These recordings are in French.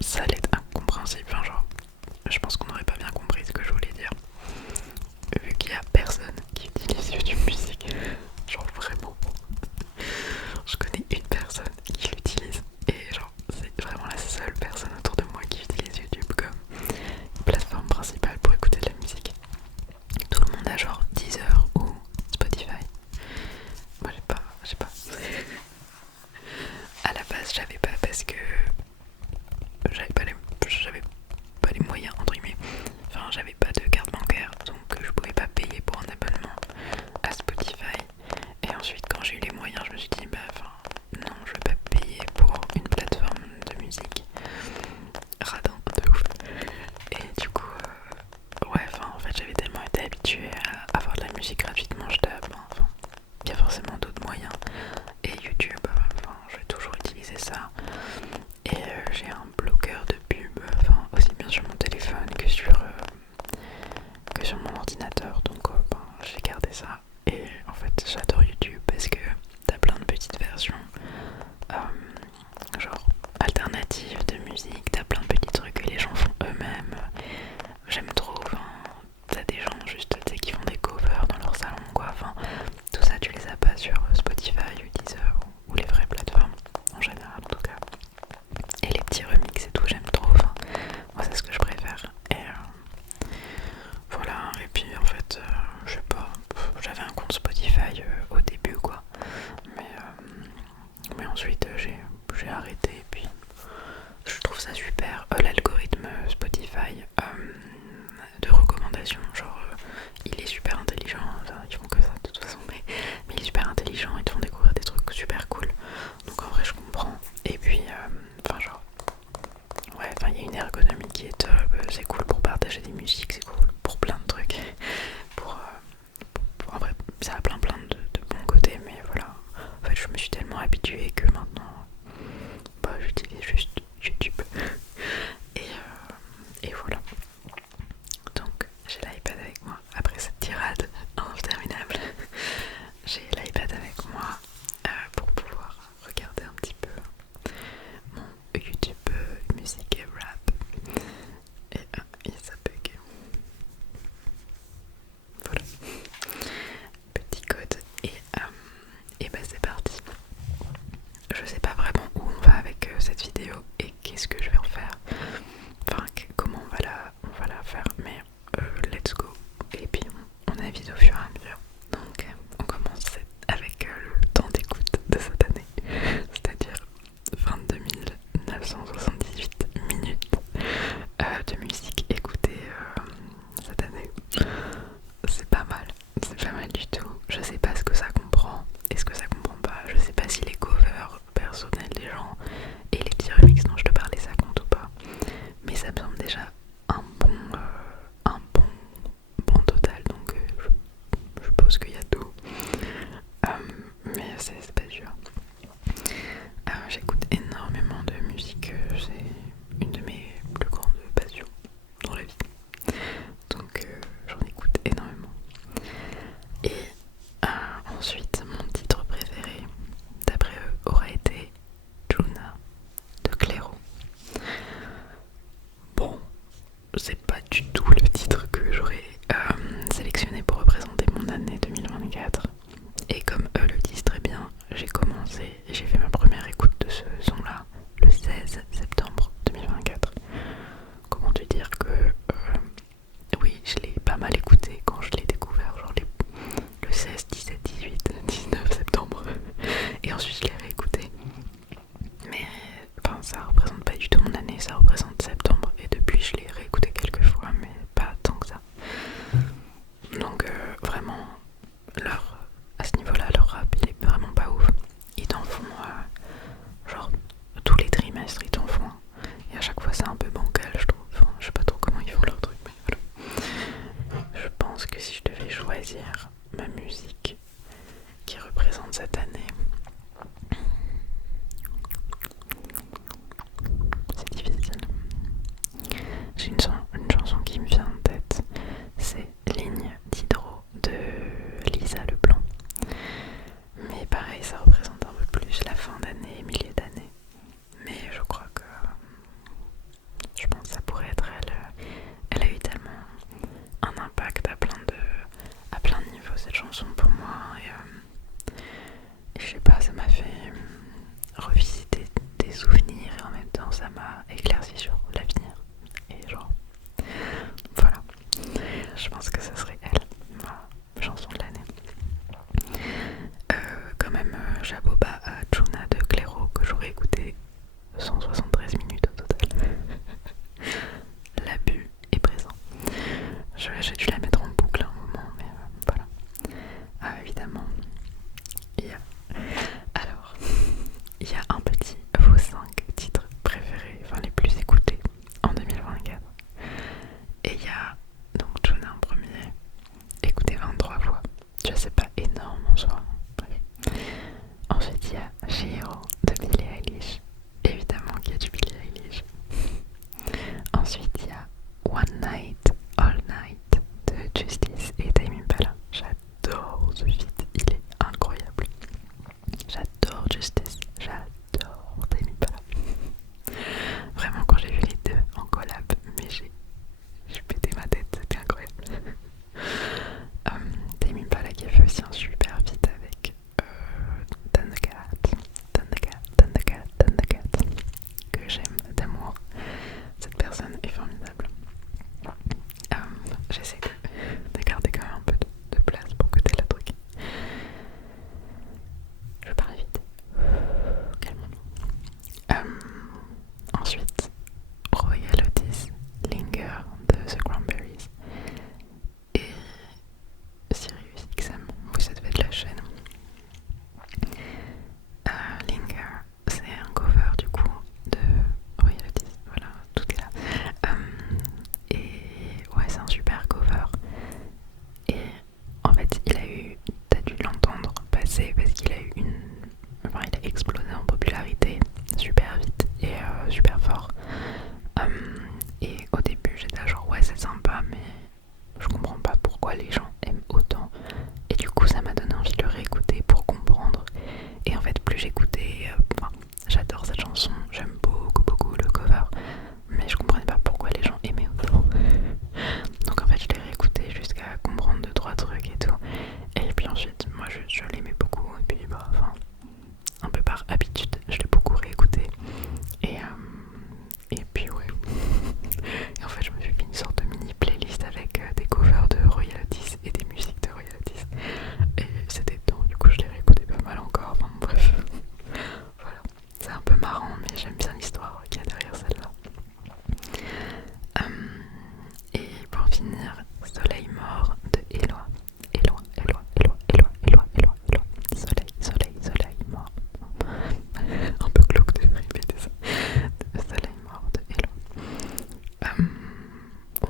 ça allait être incompréhensible. Enfin, genre, je pense qu'on n'aurait pas bien compris ce que je voulais dire. Vu qu'il y a personne qui utilise YouTube Music. Genre vraiment. Je connais une personne qui l'utilise. Et genre, c'est vraiment la seule personne autour de moi qui utilise YouTube comme plateforme principale pour écouter de la musique. Tout le monde a genre Deezer ou Spotify. Moi j'ai pas. À la base j'avais pas parce que j'avais pas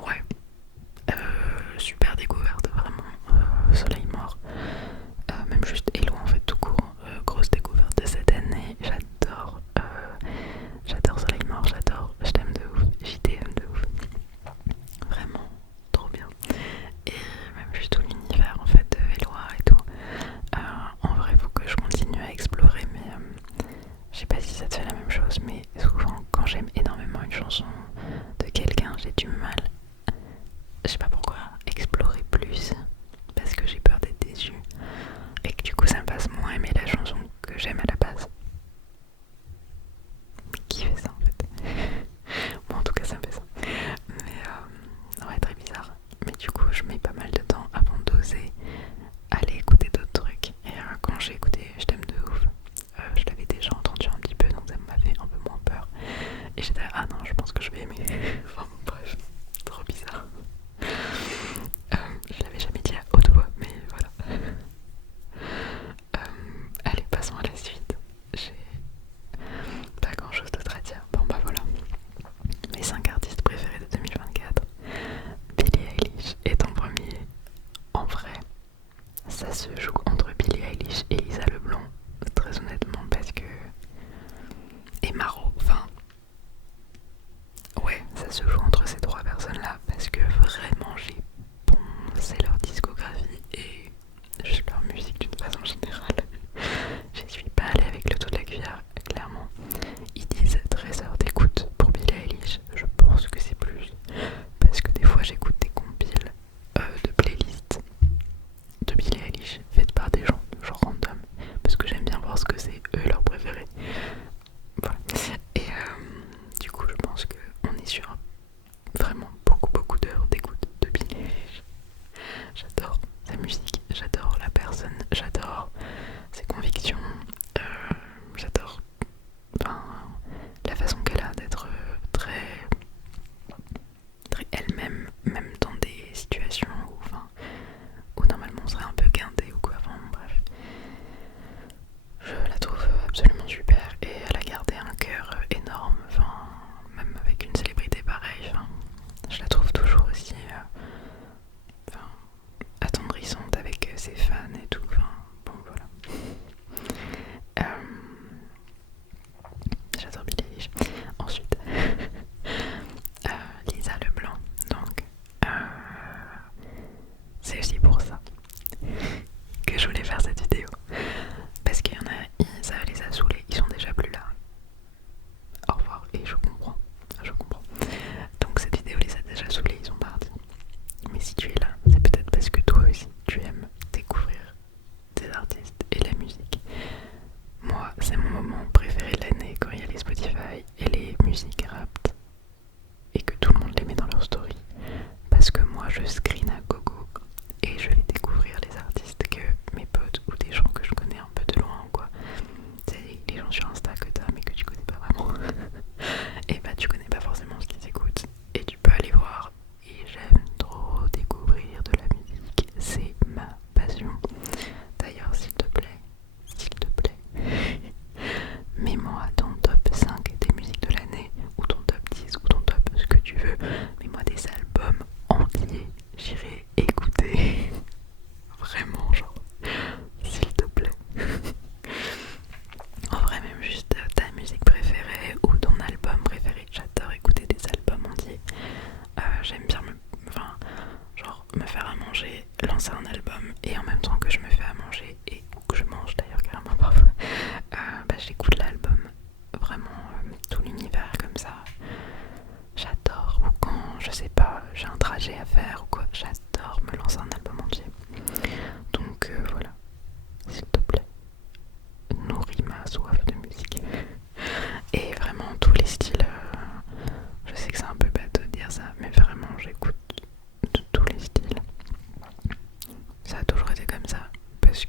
Ouais, super découverte vraiment. Soleil mort, même juste Hello en fait tout court, grosse découverte de cette année. J'adore Soleil mort, j'adore Je t'aime de ouf, JTM de ouf, vraiment trop bien. Et même juste tout l'univers en fait de Helloa et tout. En vrai faut que je continue à explorer, mais je sais pas si ça te fait la même chose, mais souvent quand j'aime énormément une chanson de quelqu'un, j'ai du mal, je sais pas pourquoi, explorer plus, parce que j'ai peur d'être déçue et que du coup ça me fasse moins aimer la chanson que j'aime à la base. Mais qui fait ça en fait? Bon, en tout cas ça me fait ça. Mais ouais, très bizarre. Mais du coup je mets pas mal de temps avant d'oser aller écouter d'autres trucs. Et quand j'ai écouté Je t'aime de ouf, je l'avais déjà entendu un petit peu, donc ça m'a fait un peu moins peur. Et j'étais là, ah non, je pense que je vais aimer. Enfin bref, trop bizarre. Je l'avais jamais dit à haute voix, mais voilà. Allez, passons à la suite. J'ai pas grand chose d'autre à dire. Bon bah voilà. Mes 5 artistes préférés de 2024. Billie Eilish est en premier. En vrai, ça se joue entre Billie Eilish et Lisa Leblanc, très honnêtement, parce que... Et Maro, enfin... Ouais, ça se joue entre ces trois personnes-là, parce que vraiment j'ai poncé leur discographie et juste leur musique d'une façon générale. Je suis pas allée avec le dos de la cuillère, clairement. Ils disent 13 heures d'écoute pour Billie Eilish, je pense que c'est plus, parce que des fois j'écoute des compiles de playlists de Billie Eilish faites par des gens genre random, parce que j'aime bien voir ce que c'est eux leurs préférés. Voilà. Et du coup je pense qu'on est sur vraiment beaucoup d'heures d'écoute de Billie Eilish. J'adore sa musique, j'adore la personne, j'adore ses convictions, j'adore enfin, la façon qu'elle a d'être très elle-même, même dans des situations où normalement on serait un peu guindé ou quoi, enfin bref. Je la trouve absolument super et elle a gardé un cœur énorme, enfin, même avec une célébrité pareille, enfin, je la trouve toujours aussi attendrissante avec ses fans et tout, enfin, bon voilà. J'adore Billie Eilish. Ensuite, Lisa Leblanc, donc c'est aussi pour ça que je voulais faire cette vidéo, parce qu'il y en a, ça les a saoulés, ils sont déjà plus là. Au revoir, et je comprends. Donc cette vidéo les a déjà saoulés, ils sont partis. Mais si tu es là, c'est peut-être parce que toi aussi tu aimes découvrir des artistes et la musique. Moi, c'est mon moment préféré de l'année quand il y a les Spotify et les musiques rap et que tout le monde les met dans leur story. Parce que moi, je screen à gogo et je vais découvrir les artistes que mes potes ou des gens que je connais un peu de loin ou quoi. C'est les gens sur Insta que t'as mais que tu connais pas vraiment. Et bah tu connais pas forcément ce qu'ils écoutent et tu peux aller voir. Et j'aime trop découvrir de la musique, c'est ma passion. D'ailleurs s'il te plaît, mets-moi ton top 5 des musiques de l'année, ou ton top 10, ou ton top ce que tu veux. Mets-moi des albums entiers, j'irai écouter. Vraiment, genre, s'il te plaît. En vrai, même juste ta musique préférée ou ton album préféré. J'adore écouter des albums entiers. J'aime bien me faire à manger, lancer un album et en même temps que je me fais à manger et que je mange d'ailleurs carrément parfois, j'écoute l'album. Vraiment tout l'univers comme ça. J'adore. Ou quand je sais pas, j'ai un trajet à faire ou quoi, j'adore me lancer un album entier. Donc voilà, s'il te plaît, nourris ma soif de musique. Et vraiment tous les styles, je sais que c'est un peu bateau de dire ça, mais vraiment j'écoute de tous les styles. Ça a toujours été comme ça, parce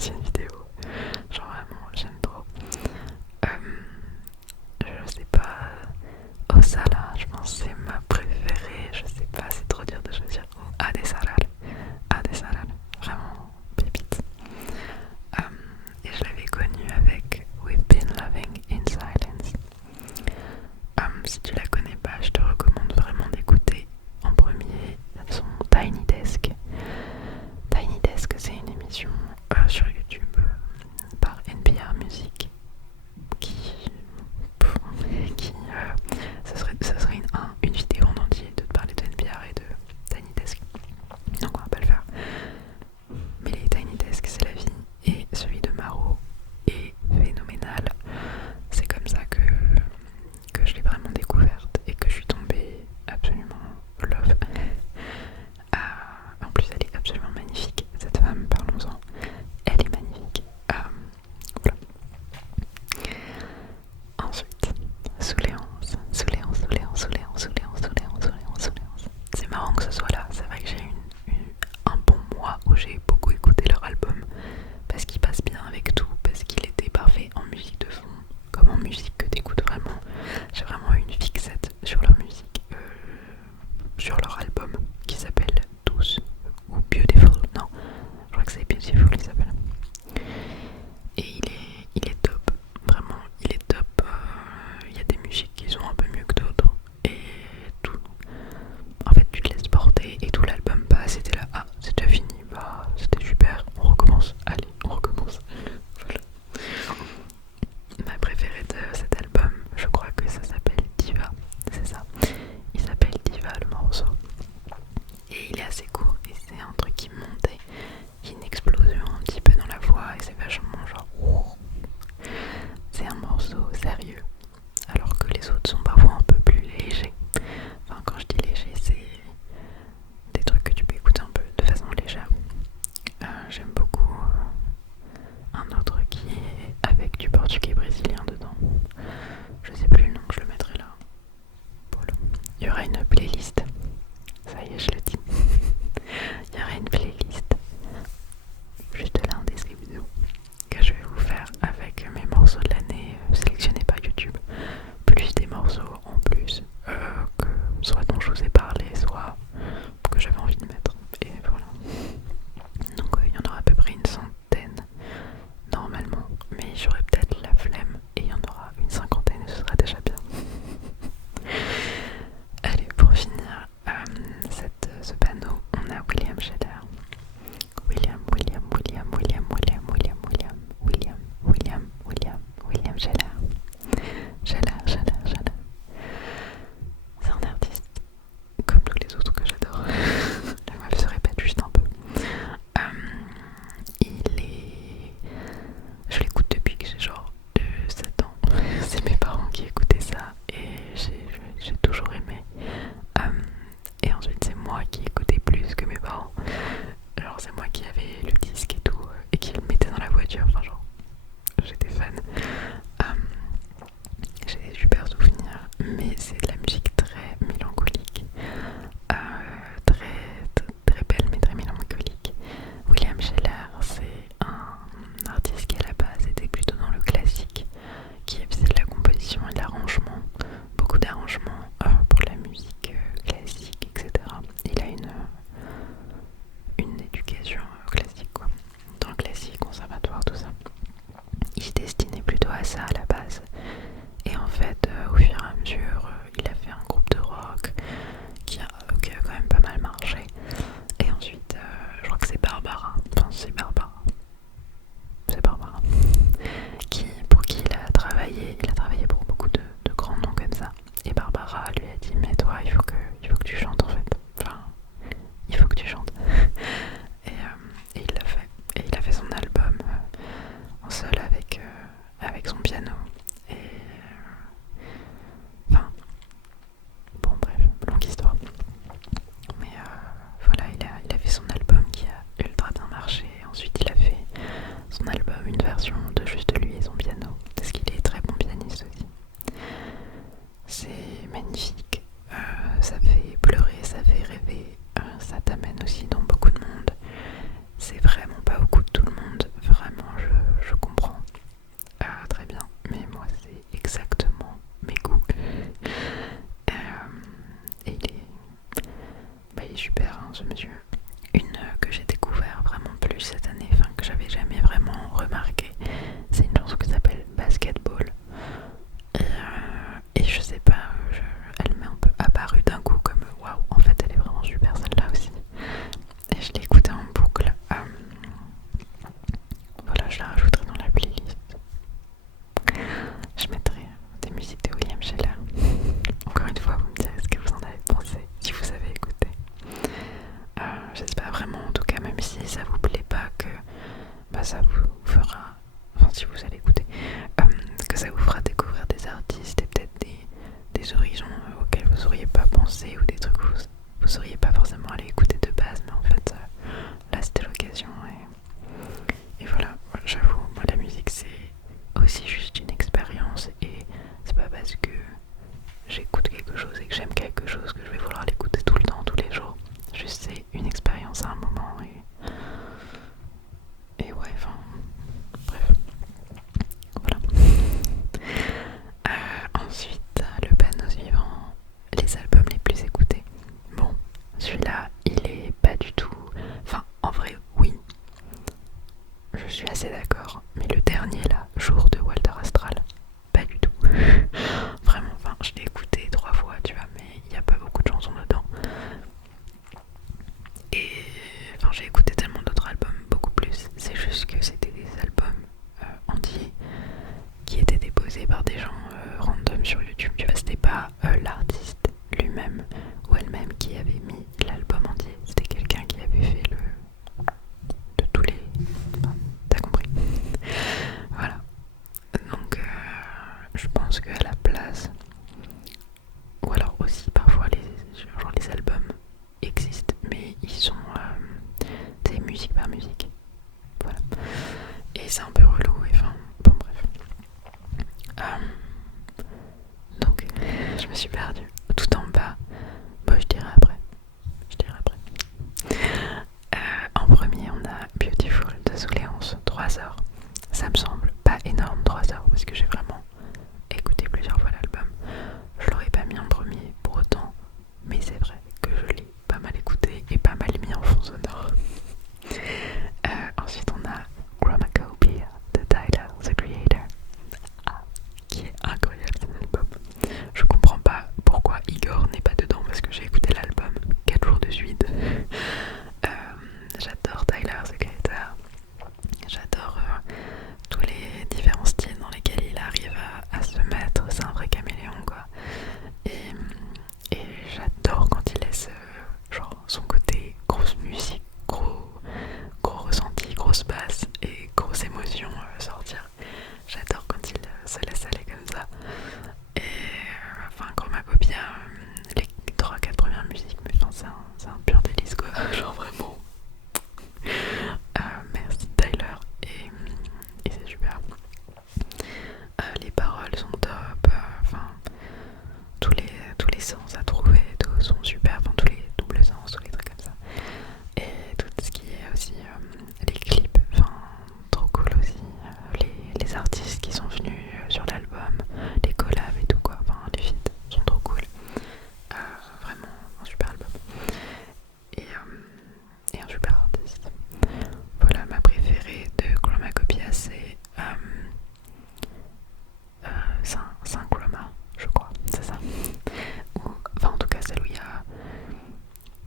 anciennes vidéos. Genre vraiment, j'aime trop. Je sais pas. Osala, je pense que c'est ma préférée. Je sais pas, c'est trop dur de choisir. Adesaral. Adesaral. Vraiment, pépite. Et je l'avais connue avec We've Been Loving in Silence. Si tu la connais pas, je te recommande vraiment d'écouter en premier son Tiny Desk. Tiny Desk, c'est une émission sur YouTube par NPR Music ça serait une vidéo en entier de te parler de NPR et de Tiny Desk. Donc on va pas le faire. Mais les Tiny Desk, c'est la vie. Et celui de Maro est phénoménal. C'est comme ça que je l'ai vraiment découverte et que je suis tombée absolument love. En plus, elle est absolument magnifique. Cette femme, parlons-en. Elle est magnifique. Voilà. Ensuite, Souléance. C'est marrant que ce soit là. C'est vrai que j'ai eu un bon mois où j'ai beaucoup écouté leur album parce qu'il passe bien avec tout, parce qu'il était parfait en musique de fond comme en musique que t'écoutes vraiment. J'ai vraiment eu une fixette sur leur musique, sur leur album qui s'appelle Douce ou Beautiful. Non, je crois que c'est Beautiful il s'appelle. Et il est top, vraiment, il est top. Il y a des musiques qui sont un peu mieux que d'autres. Et tout. En fait, tu te laisses porter et tout l'album passe. C'était là, ah, c'est déjà fini, bah, c'était super, on recommence. Allez, on recommence. Voilà. Ma préférée de cet album, je crois que ça s'appelle Diva. C'est ça. Il s'appelle Diva le morceau. Et il est assez court et c'est un truc qui montait. Une explosion un petit peu dans la voix et c'est vachement genre c'est un morceau sérieux alors que les autres sont parfois un peu plus légers. Enfin quand je dis léger c'est des trucs que tu peux écouter un peu de façon légère. J'aime beaucoup un autre qui est avec du portugais brésilien dedans. Je sais plus le nom, je le mettrai là. Voilà. Il y aura une playlist. Ça y est, je le dis. Il y aura une playlist juste là en description que je vais vous faire avec mes morceaux de l'année sélectionnés par YouTube, plus des morceaux en plus que soit dont je vous ai parlé, soit que j'avais envie de mettre. Et voilà. Donc il y en aura à peu près une centaine normalement, mais j'aurai peut-être la flemme et il y en aura une cinquantaine et ce sera déjà bien. Allez, pour finir ce panneau, on a William Sheller. William Sheller. C'est un artiste comme tous les autres que j'adore. La meuf se répète juste un peu. Je l'écoute depuis que j'ai genre 7 ans. C'est mes parents qui écoutaient ça et j'ai toujours aimé. Et ensuite c'est moi qui écoutais plus que mes parents. Alors c'est moi qui avais le disque et tout et qui le mettais dans la voiture. Enfin genre j'étais fan. J'ai des super souvenirs, mais c'est de la musique très mélancolique, très belle mais très mélancolique. William Sheller, c'est un artiste qui à la base était plutôt dans le classique, qui faisait de la composition et de l'arrangement, beaucoup d'arrangements pour la musique classique, etc. Il a une éducation classique quoi, dans le classique, conservatoire, tout ça. Il se destinait plutôt à ça à la base. Et en fait, au fur et à mesure, il a fait un groupe de rock qui a quand même pas mal marché. Et ensuite, je crois que c'est Barbara. Enfin, c'est Barbara. Pour qui il a travaillé. Il a travaillé pour beaucoup de grands noms comme ça. Et Barbara lui a dit, mais toi, il faut que tu chantes en fait. Enfin, il faut que tu chantes. Et il l'a fait. Et il a fait son album en seul avec son piano. Et enfin, bon bref, longue histoire. Mais voilà, il a fait son album qui a ultra bien marché. Ensuite il a fait son album, une version de juste lui et son piano. Parce qu'il est très bon pianiste aussi. C'est magnifique, ça fait pleurer, ça fait rêver, ça t'amène aussi dans beaucoup de monde. C'est vraiment pas au goût de tout le monde, vraiment. vous fera, enfin si vous allez écouter, que ça vous fera découvrir des artistes et peut-être des horizons auxquels vous n'auriez pas pensé ou des trucs que vous n'auriez pas forcément allé écouter de base, mais en fait là c'était l'occasion et voilà, j'avoue, moi la musique c'est aussi juste une expérience et c'est pas parce que j'écoute quelque chose et que j'aime quelque chose que je vais vouloir l'écouter tout le temps, tous les jours. Juste c'est une expérience à un moment et ouais, enfin bref, voilà. Ensuite, le panneau suivant, les albums les plus écoutés. Bon, celui-là, il est pas du tout... Enfin, en vrai, oui, je suis assez d'accord. Mais le dernier, là, Jour de Walter Astral, pas du tout. Vraiment, enfin, je l'ai écouté 3 fois, tu vois, mais il n'y a pas beaucoup de chansons dedans. Et enfin, j'ai écouté tellement d'autres albums, beaucoup plus. C'est juste que c'était des albums entiers qui étaient déposés par des gens random sur YouTube. Tu vois, c'était pas l'artiste lui-même ou elle-même qui avait mis l'album entier. C'était quelqu'un qui avait fait de tous les... Enfin, t'as compris. Voilà. Donc, je pense qu'à la place... Ou alors aussi, parfois, les albums existent, mais ils sont... c'est musique par musique. Voilà. Et c'est un peu relou, et enfin... Bon, bref. Donc, je me suis perdue. Tout en bas, bon, je dirai après. En premier, on a Beautiful de Sous Léonce, 3 heures. Ça me semble pas énorme, 3 heures, parce que j'ai vraiment écouté plusieurs fois l'album. Je l'aurais pas mis en premier pour autant, mais c'est vrai que je l'ai pas mal écouté et pas mal mis en fond sonore. Ensuite, on a Chromacopia de Tyler, The Creator. Qui est incroyable cet album. Je comprends pas pourquoi Igor n'est pas dedans parce que j'ai écouté l'album 4 jours de suite. J'adore Tyler, The Creator. J'adore tous les différents styles dans lesquels il arrive à se mettre. C'est un vrai caméléon quoi. Et j'adore quand il laisse genre son côté grosse musique, gros ressenti, grosse basse et grosse émotion sortir. J'adore quand il se laisse aller comme ça. Et enfin, Chromacopia, les 3-4 premières musiques, mais enfin, c'est un pur délice quoi. Genre vraiment. Merci Tyler. Et c'est super. Les paroles sont top. Enfin, tous les sens à trouver et tout sont super. Enfin, tous les doubles sens, tous les trucs comme ça. Et tout ce qui est aussi les clips, enfin trop cool aussi, les artistes qui sont venus sur l'album, les collabs et tout quoi, enfin les feats sont trop cool, vraiment un super album et un super artiste. Voilà, ma préférée de Chromacopia c'est Saint Chroma, je crois, c'est ça, ou enfin en tout cas celle où il y a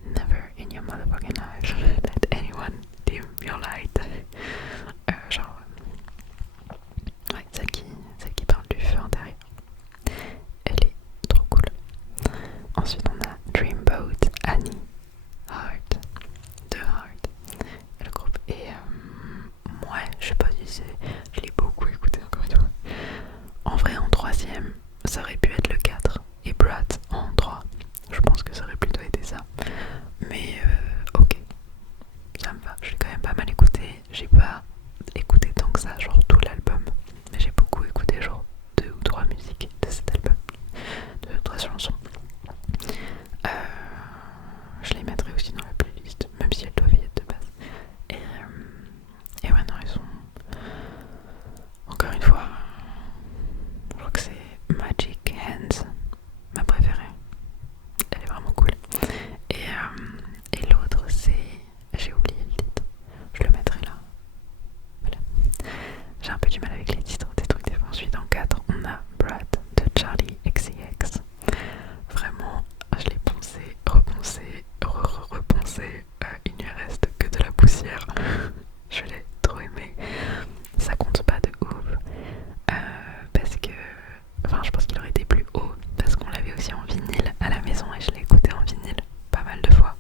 Never in your motherfucking life let anyone dim your light. Genre, ouais, celle qui parle du feu intérieur. Elle est trop cool. Ensuite, on a Dreamboat, Annie, Heart, The Heart, le groupe. Et moi, je sais pas si je l'ai beaucoup écouté encore une fois. En vrai, en troisième, ça aurait pu être le 4 et Brat en 3. Je pense que ça aurait plutôt été ça. Mais ok, ça me va. Je l'ai quand même pas mal écouté. J'ai pas écouté tant que ça, genre tout l'album. Mais j'ai beaucoup écouté genre 2 ou 3 musiques de cet album. 2 ou 3 chansons. Je les mettrai aussi dans la playlist, même si elles doivent y être de base. Et ouais, non, elles sont... Encore une fois, je crois que c'est Magic Hands, ma préférée. Elle est vraiment cool. Et l'autre c'est... J'ai oublié le titre. Je le mettrai là. Voilà. J'ai un peu du mal avec les titres des trucs des fois. Ensuite en 4 on a Brad de Charlie XCX. Vraiment, je l'ai poncé, reponcé, reponcé. Il ne lui reste que de la poussière. Je l'ai trop aimé. Ça compte pas de ouf. Parce que... Enfin, je pense qu'il aurait été plus haut. Parce qu'on l'avait aussi en vinyle à la maison et je l'ai écouté en vinyle pas mal de fois.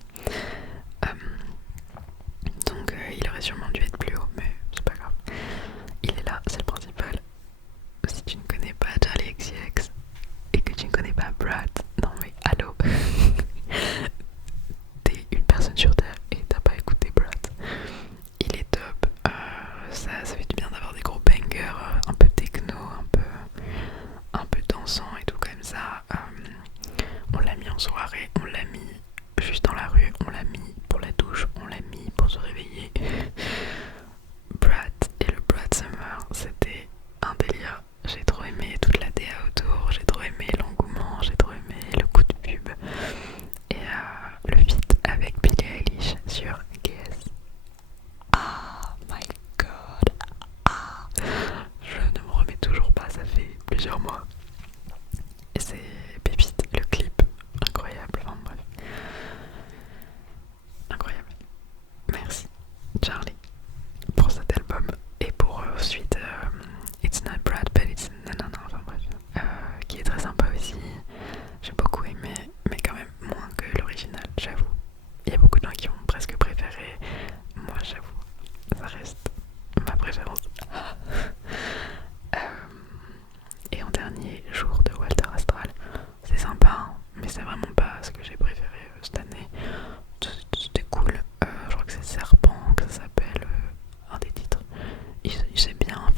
Donc il aurait sûrement dû être plus haut, mais c'est pas grave.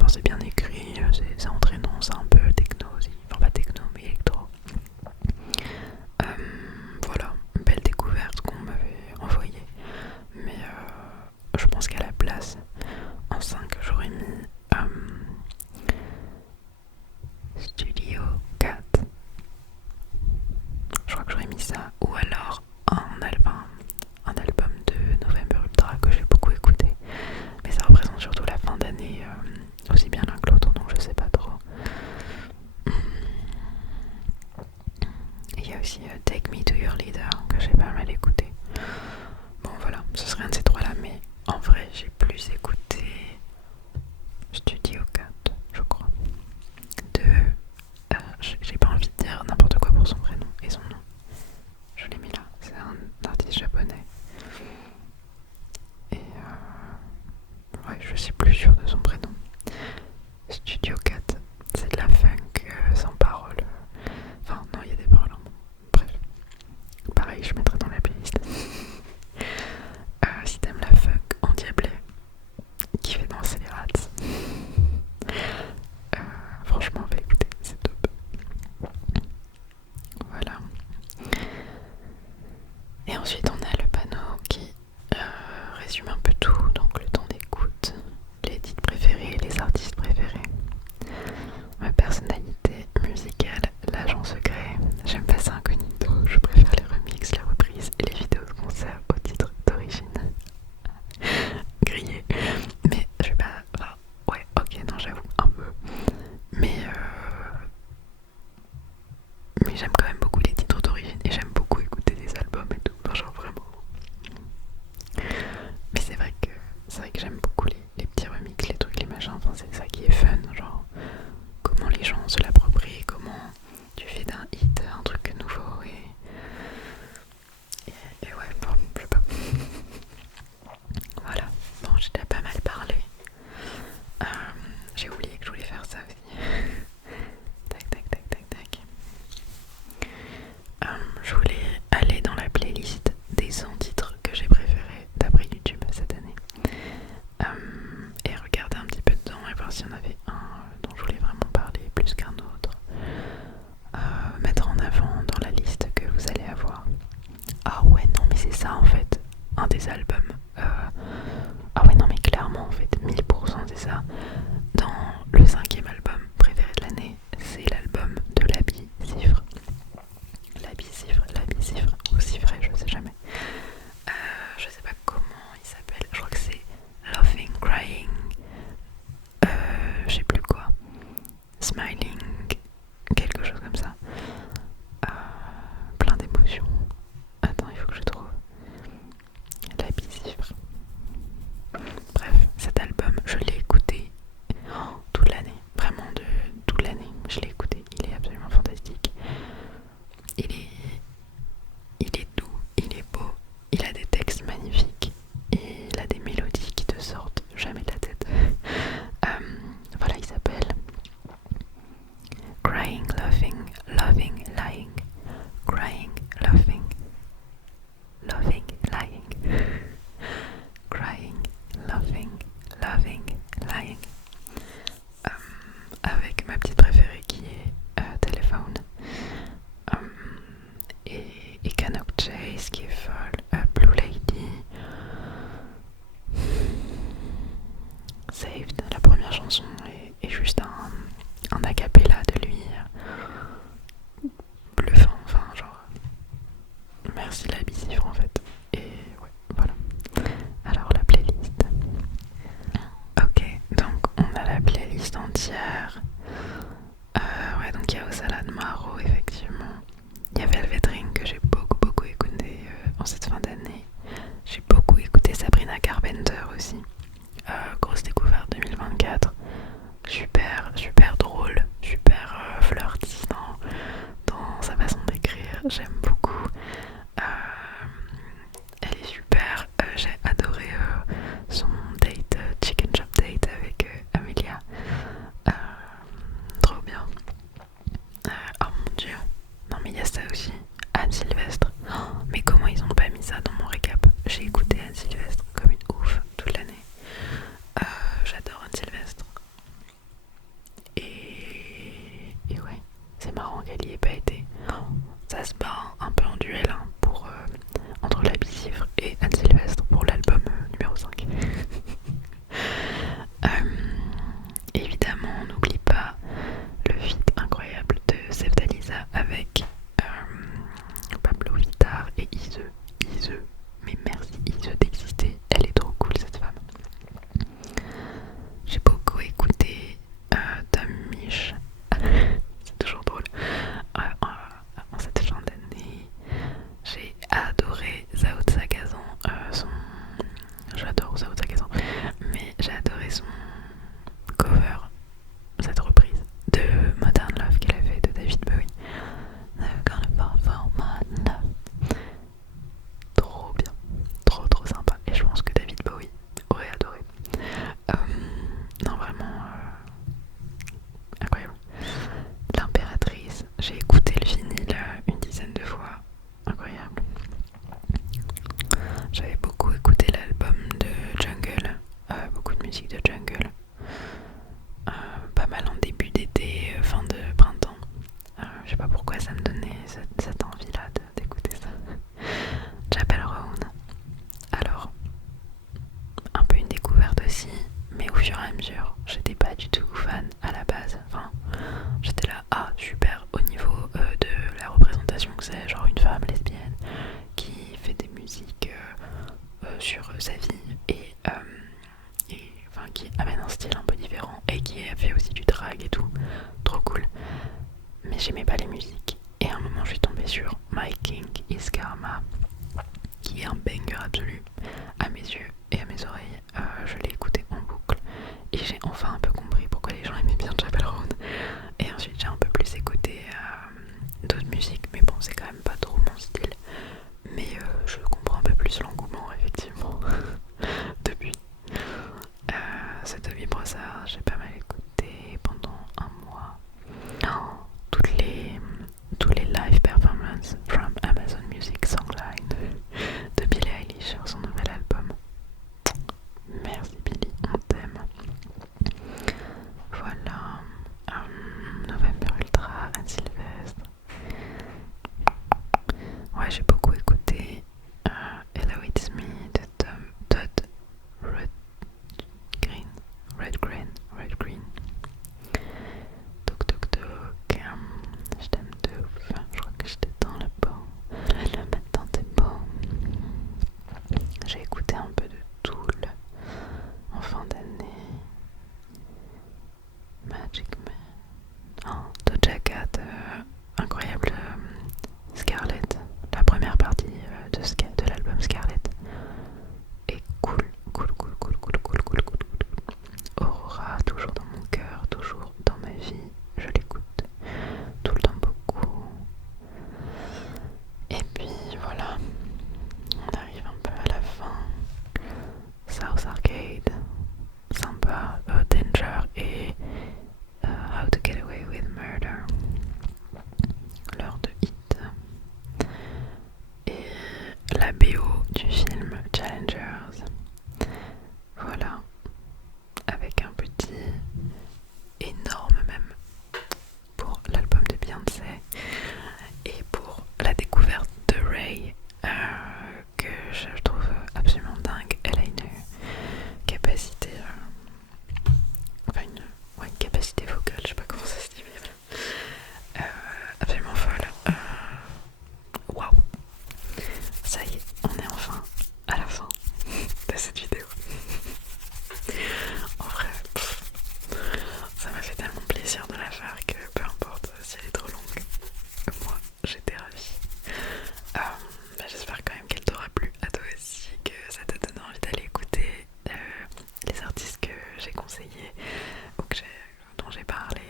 enfin c'est bien écrit, c'est entraînant, c'est un peu techno aussi, enfin pas techno mais électro. Voilà, une belle découverte qu'on m'avait envoyée, mais je pense qu'à la place, en 5 j'aurais mis Studio 4. Je crois que j'aurais mis ça, ou alors un album de November Ultra que j'ai beaucoup écouté, mais ça représente surtout la fin d'année, aussi bien l'un que l'autre, donc je sais pas trop. Il y a aussi Take Me to Your Leader que j'ai pas mal écouté. Bon voilà, ce serait un de ces trois là, mais en vrai j'ai plus écouté Studio 4, je crois. J'ai pas envie de dire n'importe quoi pour son prénom et son nom. Je l'ai mis là, c'est un artiste japonais. Et ouais, je suis plus sûre de son prénom. Studio 4, c'est de la funk sans parole. Enfin, non, il y a des paroles. Hein. Bref, pareil, je mettrai dans la playlist. Si t'aimes la funk endiablée qui fait danser les rats, franchement, va écouter, c'est top. Voilà. Et ensuite, on a le panneau qui résume un peu tout, donc le temps d'écoute, les titres préférés, les artistes préférés, ma personnalité musicale, l'agent secret, j'aime pas ça incognito, je préfère les remixes, les reprises et les vidéos de concert au titre d'origine. Grillé, mais je vais pas... Enfin, ouais, ok, non, j'avoue, un peu. Mais j'aime quand même beaucoup les titres d'origine et j'aime beaucoup écouter des albums et tout, enfin, genre vraiment. Mais c'est vrai que j'aime beaucoup les petits remixes, les trucs, les machins, enfin c'est ça qui est fun, genre comment les gens se l'approprient, comment tu fais d'un hit un truc nouveau et ouais, bon, je sais pas. Voilà, bon j'ai déjà pas mal parlé. J'ai oublié que je voulais faire ça aussi. Tac tac tac tac tac. Je voulais aller dans la playlist des 100 titres que j'ai préférés d'après YouTube cette année. Et regarder un petit peu dedans et voir s'il y en avait un dont je voulais vraiment parler plus qu'un autre. Mettre en avant dans la liste que vous allez avoir. Ah ouais, non mais c'est ça en fait, un des albums. Ah ouais, non mais clairement en fait, 1000% c'est ça. Dans le 5e album préféré de l'année, c'est l'album de l'habit Cifre. L'habit Cifre, ou Cifre, je sais jamais. Je sais pas comment il s'appelle, je crois que c'est Laughing, Crying, je sais plus quoi, Smiling, quelque chose comme ça. Plein d'émotions. Attends, il faut que je trouve. L'habit Cifre. Bref, cet album, je l'ai écouté toute l'année, vraiment de toute l'année, je l'ai écouté, il est absolument fantastique. Il est doux, il est beau, il a des textes magnifiques et il a des mélodies qui te sortent jamais de la tête. Voilà, il s'appelle Crying, Laughing, Loving, Lying. Crying, Laughing, Loving, Lying. Crying, Laughing, Loving, Lying. Avec ma petite préférée qui est Telephone. Et Canuck Chase qui est folle, Blue Lady, Saved, la première chanson est juste un acapella de lui bluffant, enfin genre merci la Cifre en fait. Et ouais, voilà. Alors la playlist. Ok, donc on a la playlist entière. Ouais, donc il y a Salade Maro effectivement. Il y a Velvet Ring que j'ai beaucoup écouté en cette fin d'année. J'ai beaucoup écouté Sabrina Carpenter aussi. Grosse découverte 2024. Super drôle, super flirty dans sa façon d'écrire. J'aime beaucoup. Elle est super. J'ai adoré son date, Chicken Chop Date avec Amelia. Trop bien. Oh mon dieu. Non mais il y a ça aussi. c'est marrant qu'elle y ait pas été. Ça se bat un peu en duel hein, pour, entre la Bicivre et Anne Sylvestre pour l'album numéro 5. Évidemment, on n'oublie pas le feat incroyable de Seftalisa avec Pablo Vittar et Ise. Ise, mais merci Ise d'exister, elle est trop cool cette femme. J'ai beaucoup écouté Tom Misch, c'est toujours drôle, en cette fin d'année. J'ai adoré Zao de Sagazan, j'adore Zao de Sagazan, mais j'ai adoré son cover, cette reprise de Modern Love qu'elle a fait de David Bowie. Never gonna fall for my love. Trop bien, trop sympa. Et je pense que David Bowie aurait adoré. Non, vraiment incroyable. L'Impératrice, j'ai écouté le vinyle une dizaine de fois. Incroyable. J'avais beaucoup écouté l'album de Jungle, beaucoup de musique de Jungle. Pas mal en début d'été, fin de printemps. Je sais pas pourquoi ça me donnait cette envie-là d'écouter ça. Chapel Roan. Alors, un peu une découverte aussi, mais au fur et à mesure, j'étais pas du tout fan à la base. Enfin, j'étais là, ah super, au niveau de la représentation que c'est, genre une femme lesbienne qui fait des musiques sur sa vie et enfin, qui amène un style un peu différent et qui a fait aussi du drag et tout, trop cool. Mais j'aimais pas les musiques et à un moment je suis tombée sur My King is Karma, qui est un banger absolu à mes yeux et à mes oreilles. Je l'ai écouté en boucle et j'ai enfin un peu compris pourquoi les gens aimaient bien Chapel Roan. Et ensuite j'ai un peu plus écouté d'autres musiques, mais bon, c'est quand même pas trop mon style. Mais je comprends un peu plus l'engouement, effectivement, depuis. Ce Toby Brossard, j'ai pas mal écouté pendant un mois. Oh, tous les live performances from Amazon Music Songline de Billie Eilish sur son nouvel album. Merci Billie, on t'aime. Voilà. November Ultra, Anne Sylvestre. Ouais, j'ai beaucoup écouté Hello It's Me de Todd Red Green. Toc toc toc. Je t'aime de ouf. Je crois que j'étais dans le beau. Le matin t'es beau. J'ai écouté un peu de Tool en fin d'année. Magic Man. Oh, Doja Cat, incroyable. Scarlett, la première partie de l'album Scarlett est cool. Aurora, toujours dans mon cœur, toujours dans ma vie, je l'écoute tout le temps beaucoup. Et puis voilà, on arrive un peu à la fin. South Arcade, sympa, Danger et How to Get Away with Murder, l'heure de hit. Et la BO du film Challengers. Voilà, avec un petit énorme même pour l'album de Beyoncé et pour la découverte de Ray que je trouve absolument dingue. Elle a une capacité une capacité vocale, je sais pas comment ça se dit, mais voilà. Absolument folle. Waouh, ça y est, on est enfin à la fin de cette vidéo. En vrai, ça m'a fait tellement plaisir de la faire que peu importe si elle est trop longue, moi j'étais ravie. J'espère quand même qu'elle t'aura plu à toi aussi, que ça t'a donné envie d'aller écouter les artistes que j'ai conseillés ou dont j'ai parlé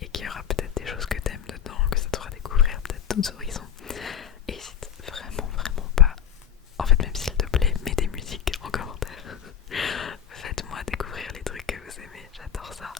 et qu'il y aura peut-être des choses que t'aimes dedans, que ça te fera découvrir peut-être d'autres horizons. Hésite vraiment pas. En fait, même s'il te plaît, mets des musiques en commentaire. Faites-moi découvrir les trucs que vous aimez, j'adore ça.